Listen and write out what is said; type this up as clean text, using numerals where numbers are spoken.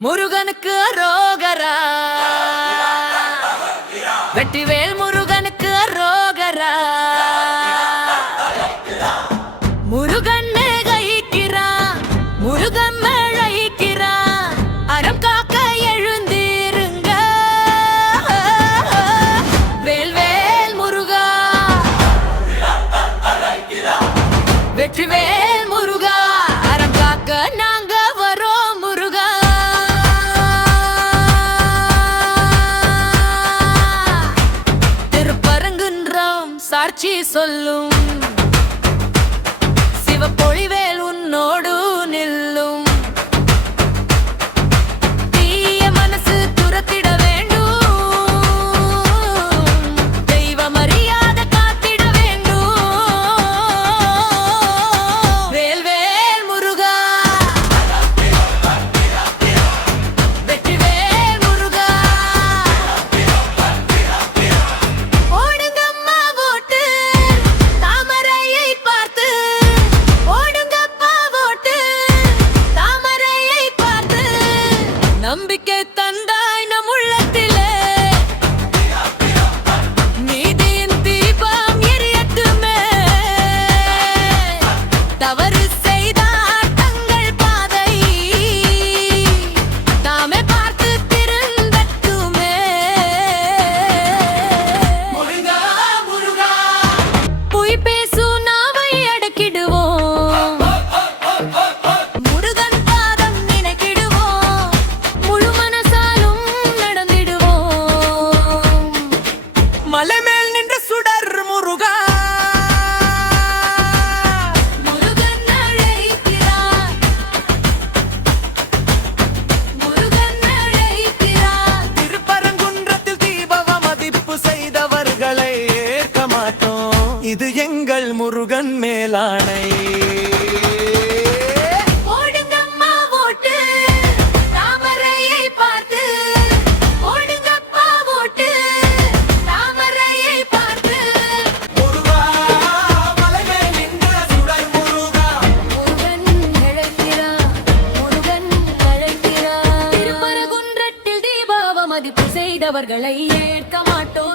முருகனுக்கு அரோகரா, வெற்றிவேல் முருகனுக்கு அரோகரா. முருகன் மேகைக்கிறான், முருகன் மழைக்கிறான், அறம் காக்க எழுந்திருங்க. வேல்வேல் முருகா, வெற்றிவேல் முருகா, அறம் காக்க நாங்க வரோம் முருகா. திருப்பரங்குன்றம் சாட்சி சொல்லும், சிவப்பொழிவேல் உன்னோடு நில்லும். தீய மனசு துரத்திட வேண்டும், தெய்வம் அறியாத காத்திட வேண்டும். வேல்வேல் முருகா, வெற்றிவேல் முருகா. ஓடுங்கம்மா ஓட்டு தாமரையை பார்த்து, ஓடுங்கப்பா ஓட்டு தாமரையை பார்த்து. நம்பிக்கை தந்தாய் நம் உள்ளத்திலே, நீதியின் தீபம் எரியட்டுமே. தவறு செய்தார் தங்கள் பாதை, தாமே பார்த்து திருந்தட்டுமே. முருகா முருகா, பொய் பேசும் நாவை அடக்கிடுவோம், முருகன் பாதம் நினைக்கிடுவோம், முழு மனசாலும் நடந்திடுவோம். மலை மேல் நின்ற சுடர் முருகா, முருகன் அழைக்கிறான், முருகன் அழைக்கிறான். திருப்பரங்குன்றத்தில் தீபவ மதிப்பு செய்தவர்களை ஏற்க மாட்டோம், இது எங்கள் முருகன் மேலாணை. ஓடுங்கம்மா ஓட்டு தாமரையை பார்த்து, ஓடுங்கப்பா ஓட்டு தாமரையை பார்த்து. முருகா, மலைமே நின்ற சுடர் முருகா, முருகன் அழைக்கிறான், முருகன் அழைக்கிறான். திருப்பரங்குன்றத்தில் தீபாவ மதிப்பு செய்தவர்களை ஏற்க மாட்டோம்.